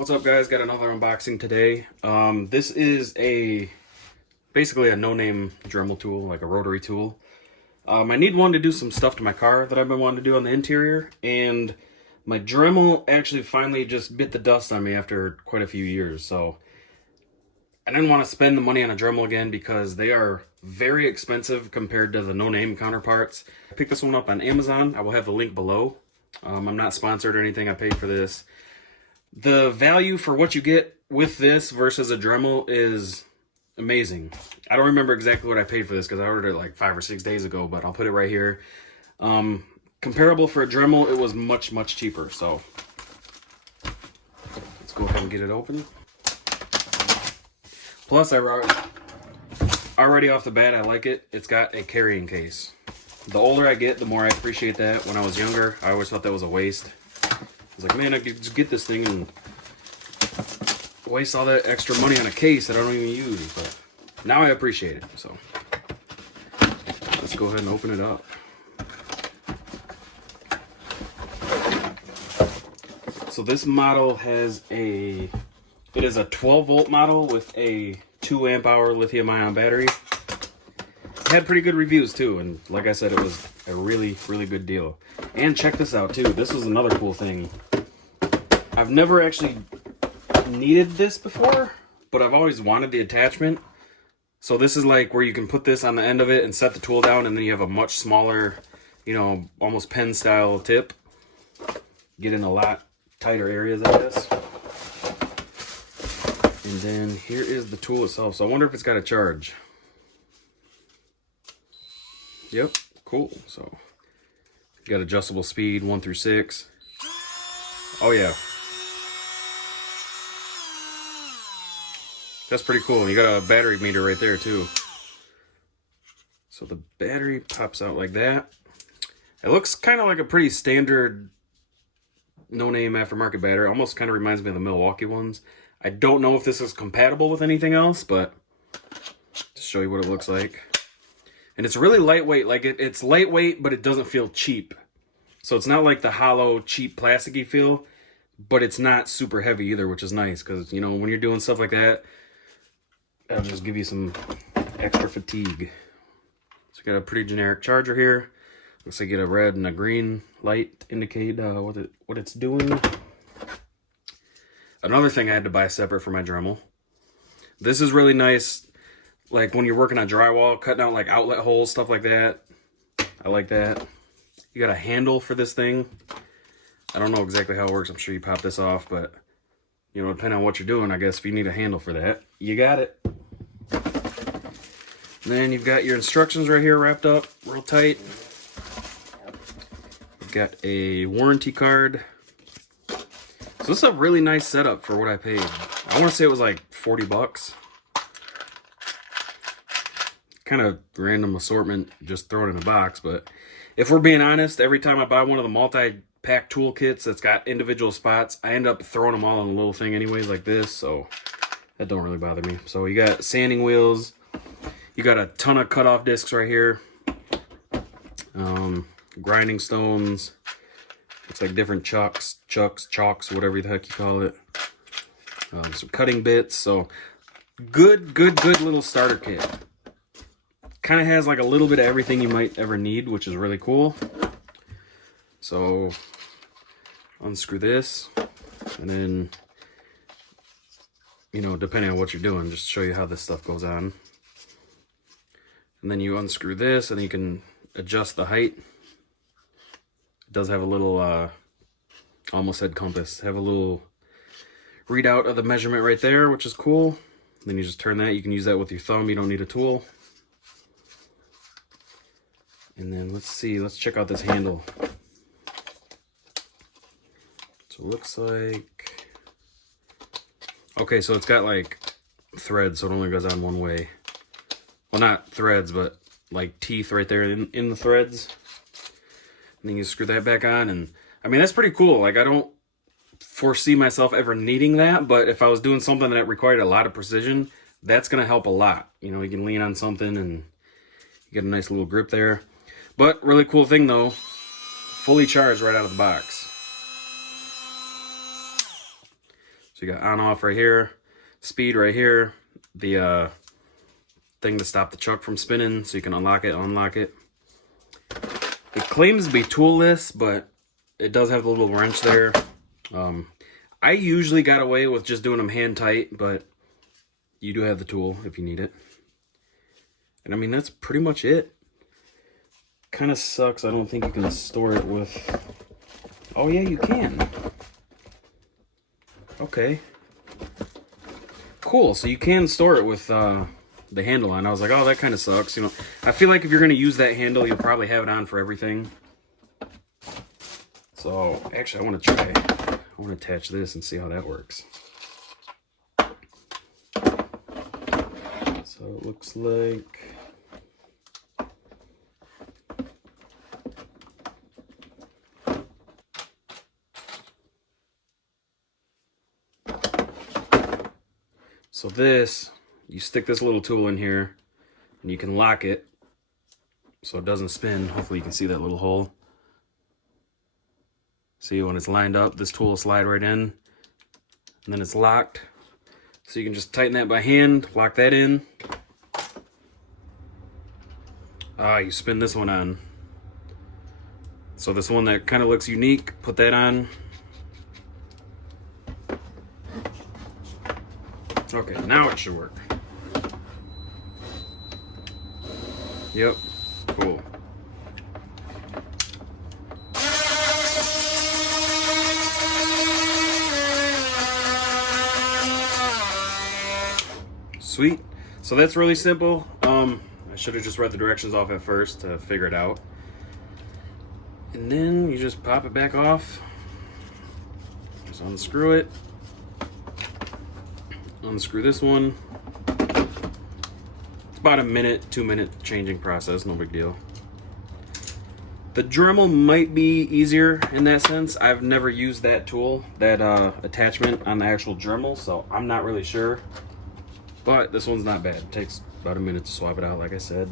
What's up, guys? Got another unboxing today. This is basically a no-name Dremel tool, like a rotary tool. I need one to do some stuff to my car that I've been wanting to do on the interior, and my Dremel actually finally just bit the dust on me after quite a few years. So I didn't want to spend the money on a Dremel again because they are very expensive compared to the no-name counterparts. I picked this one up on Amazon. I will have the link below. I'm not sponsored or anything. I paid for this. The value for what you get with this versus a Dremel is amazing. I don't remember exactly what I paid for this because I ordered it like 5 or 6 days ago, but I'll put it right here. Comparable for a Dremel, it was much cheaper. So let's go ahead and get it open. Plus, already off the bat, I like it. It's got a carrying case. The older I get, the more I appreciate that. When I was younger, I always thought that was a waste. I was like, man, I could just get this thing and waste all that extra money on a case that I don't even use. But now I appreciate it. So let's go ahead and open it up. So this model has it is a 12-volt model with a 2 amp hour lithium ion battery. It had pretty good reviews too, and like I said, it was a really good deal. And check this out too. This is another cool thing. I've never actually needed this before, but I've always wanted the attachment. So this is like where you can put this on the end of it and set the tool down, and then you have a much smaller, you know, almost pen style tip. Get in a lot tighter areas, I guess. And then here is the tool itself. So I wonder if it's got a charge. Yep, cool. So got adjustable speed 1 through 6. Oh yeah, that's pretty cool. You got a battery meter right there too. So the battery pops out like that. It looks kind of like a pretty standard no-name aftermarket battery. Almost kind of reminds me of the Milwaukee ones. I don't know if this is compatible with anything else, but to show you what it looks like. And it's really lightweight. Like it's lightweight, but it doesn't feel cheap. So it's not like the hollow, cheap, plasticky feel, but it's not super heavy either, which is nice because, you know, when you're doing stuff like that, it'll just give you some extra fatigue. So you got a pretty generic charger here. Looks like you get a red and a green light to indicate what it's doing. Another thing I had to buy separate for my Dremel. This is really nice, like when you're working on drywall, cutting out like outlet holes, stuff like that. I like that. You got a handle for this thing. I don't know exactly how it works. I'm sure you pop this off, but you know, depending on what you're doing, I guess if you need a handle for that, you got it. And then you've got your instructions right here wrapped up real tight. You've got a warranty card. So this is a really nice setup for what I paid. I want to say it was like 40 bucks. Kind of random assortment, just throw it in a box, but if we're being honest, every time I buy one of the multi-pack tool kits that's got individual spots, I end up throwing them all in a little thing anyways like this, so that don't really bother me. So you got sanding wheels, you got a ton of cutoff discs right here, grinding stones, looks like different chalks, whatever the heck you call it, some cutting bits. So good little starter kit. Kind of has like a little bit of everything you might ever need, which is really cool. So unscrew this, and then, you know, depending on what you're doing, just show you how this stuff goes on. And then you unscrew this, and you can adjust the height. It does have a little, almost said compass, have a little readout of the measurement right there, which is cool. Then you just turn that. You can use that with your thumb. You don't need a tool. And then let's see, let's check out this handle. So it looks like, okay, so it's got like threads, so it only goes on one way. Well, not threads, but like teeth right there in the threads. And then you screw that back on, and I mean, that's pretty cool. Like, I don't foresee myself ever needing that, but if I was doing something that required a lot of precision, that's gonna help a lot. You know, you can lean on something and you get a nice little grip there. But really cool thing though, fully charged right out of the box. So you got on off right here, speed right here, the thing to stop the chuck from spinning so you can unlock it, unlock it. It claims to be toolless, but it does have the little wrench there. I usually got away with just doing them hand tight, but you do have the tool if you need it. And I mean, that's pretty much it. Kind of sucks. I don't think you can store it with... Oh yeah, you can. Okay. Cool, so you can store it with the handle on. I was like, oh, that kind of sucks. You know, I feel like if you're going to use that handle, you'll probably have it on for everything. So, actually, I want to attach this and see how that works. So it looks like... So this, you stick this little tool in here and you can lock it so it doesn't spin. Hopefully you can see that little hole. See, when it's lined up, this tool will slide right in, and then it's locked. So you can just tighten that by hand, lock that in. You spin this one on. So this one that kind of looks unique, put that on. Okay, now it should work. Yep, cool. Sweet. So that's really simple. I should have just read the directions off at first to figure it out. And then you just pop it back off. Just unscrew it. Unscrew this one. It's about a minute, 2-minute changing process, no big deal. The Dremel might be easier in that sense. I've never used that tool, that attachment on the actual Dremel, so I'm not really sure. But this one's not bad. It takes about a minute to swap it out, like I said.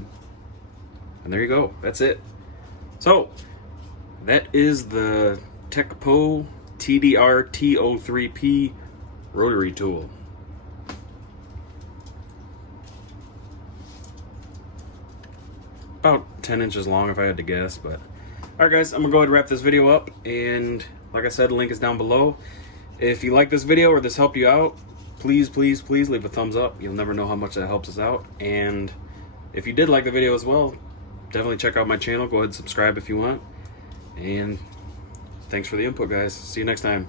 And there you go. That's it. So, that is the Teccpo TDR T03P rotary tool. About 10 inches long if I had to guess, but alright guys, I'm gonna go ahead and wrap this video up, and like I said, the link is down below. If you like this video or this helped you out, please leave a thumbs up. You'll never know how much that helps us out. And if you did like the video as well, definitely check out my channel. Go ahead and subscribe if you want. And thanks for the input, guys. See you next time.